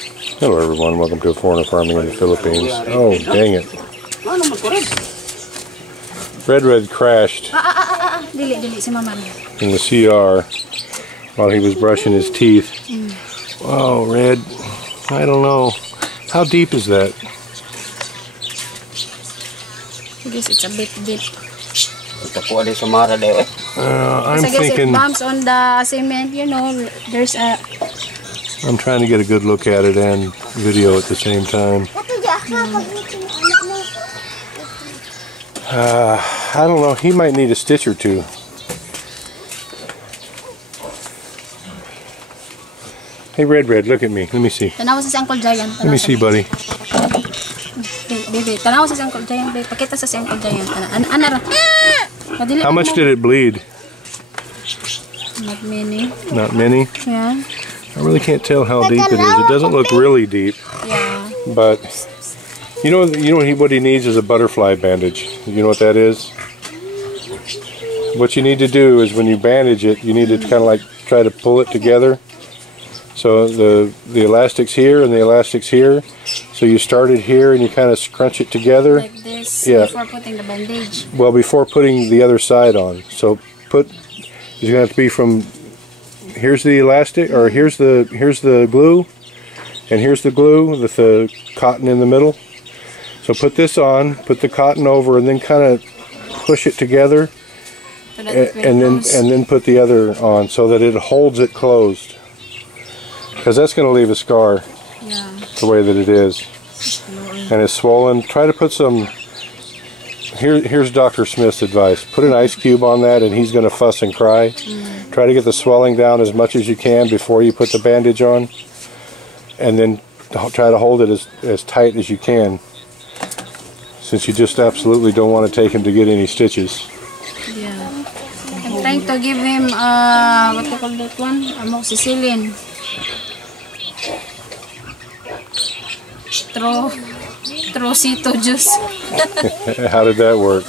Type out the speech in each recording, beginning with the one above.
Hello everyone, welcome to Foreigner Farming in the Philippines. Oh, dang it. RedRed crashed in the CR while he was brushing his teeth. Oh, Red, I don't know. How deep is that? I guess it's a bit deep. I'm thinking... it bumps on the cement, you know, there's a... I'm trying to get a good look at it and video at the same time. I don't know, he might need a stitch or two. Hey RedRed, look at me. Let me see. Tanaw sa Uncle Giant. Let me see, buddy. Baby, tanaw sa Uncle Giant. Baby, pakita sa Uncle Giant. How much did it bleed? Not many. Not many? Yeah. I really can't tell how deep it is. It doesn't look really deep. Yeah. But you know what he needs is a butterfly bandage. You know what that is? What you need to do is when you bandage it, you need to kind of like try to pull it together. So the elastic's here and the elastic's here. So you start it here and you kind of scrunch it together. Like this, yeah. Before putting the bandage. Well, before putting the other side on. So it's going to have to be from, here's the elastic, or here's the glue, and here's the glue with the cotton in the middle. So put this on, put the cotton over, and then kind of push it together, so and then put the other on so that it holds it closed. Because that's going to leave a scar, yeah, the way that it is. And it's swollen. Try to put some, here's Dr. Smith's advice. Put an ice cube on that and he's going to fuss and cry. Try to get the swelling down as much as you can before you put the bandage on. And then try to hold it as tight as you can. Since you just absolutely don't want to take him to get any stitches. Yeah. I'm trying to give him, what do you call that one? Amoxicillin. Trocito juice. How did that work?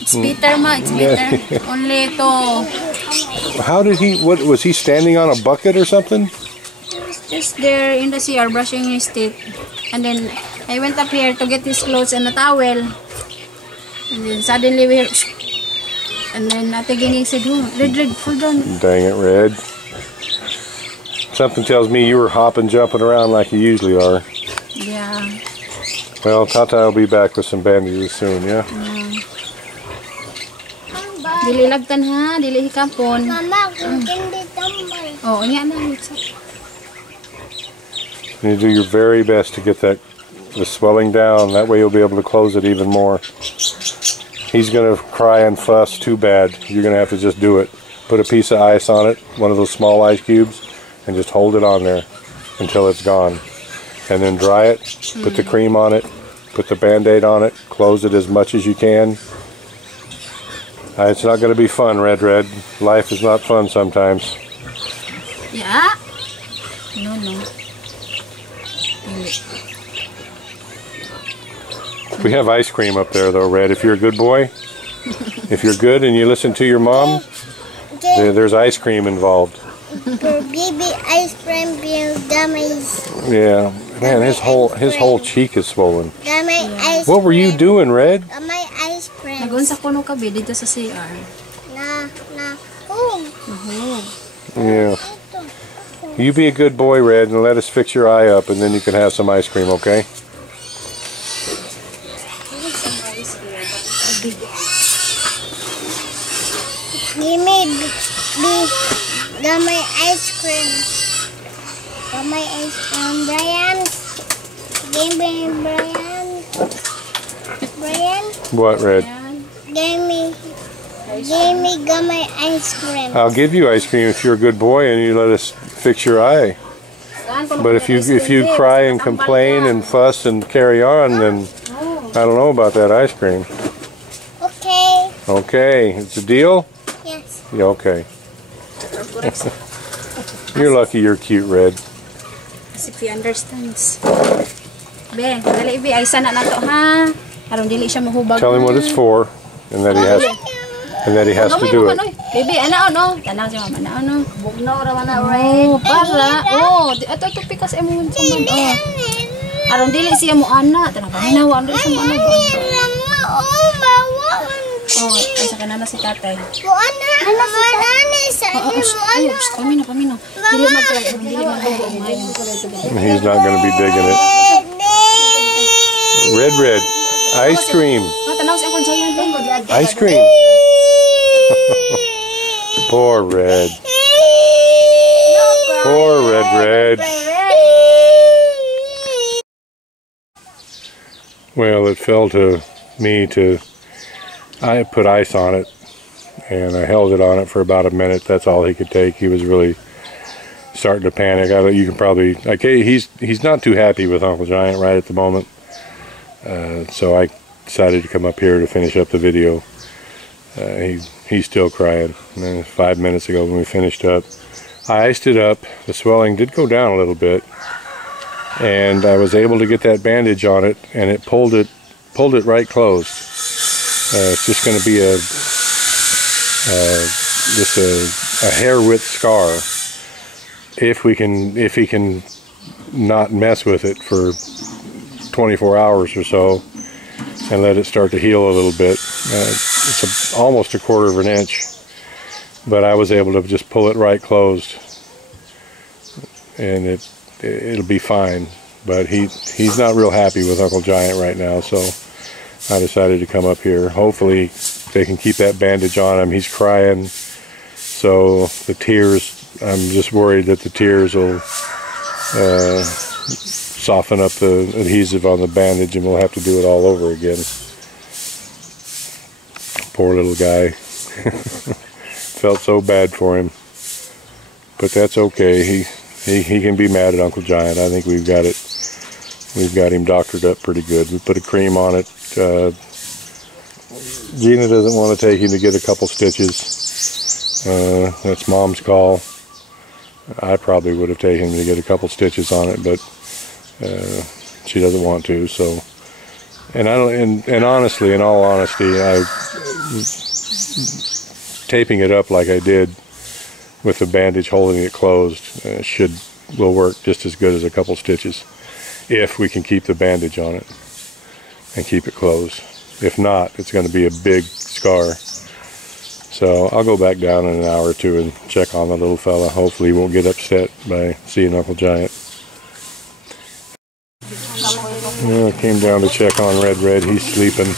It's bitter, ma. It's bitter. Only to... How did he... What was he standing on a bucket or something? He was just there in the CR brushing his teeth. And then I went up here to get his clothes and a towel. And then suddenly we heard... And then Ate Gingy said, oh, RedRed, hold on. Dang it, Red. Something tells me you were hopping, jumping around like you usually are. Yeah. Well, Tata will be back with some bandages soon, yeah? Dili lagtan ha, dili hikapon. Mama, hindi tambay. Oh, niya na. You do your very best to get the swelling down. That way you'll be able to close it even more. He's going to cry and fuss too bad. You're going to have to just do it. Put a piece of ice on it, one of those small ice cubes, and just hold it on there until it's gone. And then dry it, put the cream on it, put the Band-Aid on it, close it as much as you can. It's not going to be fun, RedRed. Life is not fun sometimes. Yeah? No. We have ice cream up there though, Red. If you're a good boy, if you're good and you listen to your mom, there's ice cream involved. Baby ice cream, gummies. Yeah, man, his whole cheek is swollen. Gummy ice What were you doing, Red? Gummy ice cream. Nagunsa ko no kabe dito sa CR. Yeah. You be a good boy, Red, and let us fix your eye up, and then you can have some ice cream, okay? Give me gummy ice cream. Gummy ice cream, Brian. Give me Brian. What, Red? Give me gummy ice cream. I'll give you ice cream if you're a good boy and you let us fix your eye. But if you cry and complain and fuss and carry on, then I don't know about that ice cream. Okay. Okay, it's a deal? Yes. Yeah, okay. You're lucky you're cute, Red. As if he understands. Be, dali be, ay sana na to ha. Aron dili siya mahubag. Tell him what it's for and that he has. and that he has to do it. Baby, ano? Tanaw si mama, ano? Bugnaw raman na, right? Oh, para. Oh, ato to pikas emo man sa man. Oh. Aron dili siya mo ana, tanaw pa minaw ando sa mo ana. Oh, ay sa kanana si tatay. Ano sa ano? Pamino. Dili mag-try, dili mag-try. He's not going to be digging it. RedRed, ice cream. Tanaw si akong giant. Ice cream. Poor Red. Poor RedRed. Well, it fell to me I put ice on it, and I held it on it for about a minute. That's all he could take. He was really starting to panic. You can probably, he's not too happy with Uncle Giant right at the moment. So I decided to come up here to finish up the video. He's still crying. And then 5 minutes ago when we finished up, I iced it up. The swelling did go down a little bit, and I was able to get that bandage on it, and it pulled it right closed. It's just going to be just a hair width scar if he can not mess with it for 24 hours or so and let it start to heal a little bit. It's almost a 1/4 of an inch, but I was able to just pull it right closed, and it'll be fine. But he's not real happy with Uncle Giant right now, so I decided to come up here. Hopefully they can keep that bandage on him. He's crying, so the tears, I'm just worried that the tears will soften up the adhesive on the bandage and we'll have to do it all over again. Poor little guy. Felt so bad for him. But that's okay. He can be mad at Uncle Giant. I think we've got him doctored up pretty good. We put a cream on it. Gina doesn't want to take him to get a couple stitches. That's Mom's call. I probably would have taken him to get a couple stitches on it, but she doesn't want to. So, and I don't. And honestly, in all honesty, taping it up like I did with the bandage holding it closed will work just as good as a couple stitches if we can keep the bandage on it and keep it closed. If not, it's going to be a big scar. So I'll go back down in an hour or two and check on the little fella. Hopefully he won't get upset by seeing Uncle Giant. Well, I came down to check on RedRed. He's sleeping.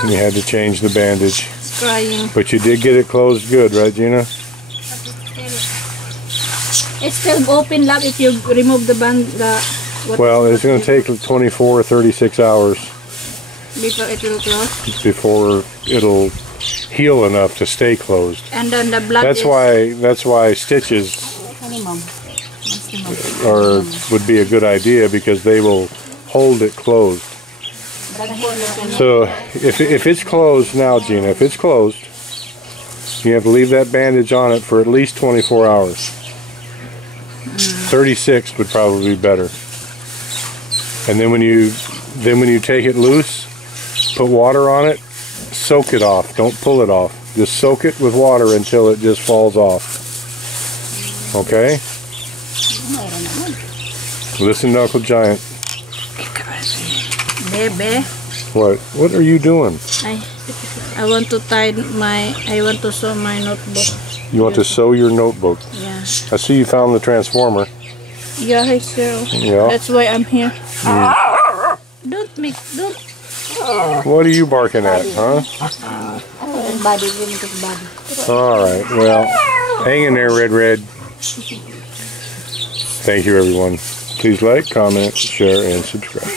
And you had to change the bandage. It's crying. But you did get it closed good, right, Gina? It's still open, love, if you remove the band. Well, it's going to take 24 or 36 hours before it will close. Before it'll heal enough to stay closed. And then the blood. That's why stitches would be a good idea, because they will hold it closed. So if it's closed now, Gina, if it's closed, you have to leave that bandage on it for at least 24 hours. 36 would probably be better. And then when you take it loose, put water on it, soak it off. Don't pull it off. Just soak it with water until it just falls off. Okay? Listen to Uncle Giant. Baby. What are you doing? I want to sew my notebook. You want to sew your notebook? Yeah. I see you found the transformer. Yeah, I do. Yeah. That's why I'm here. Don't. What are you barking at, huh? Alright, well, hang in there, RedRed. Thank you, everyone. Please like, comment, share, and subscribe.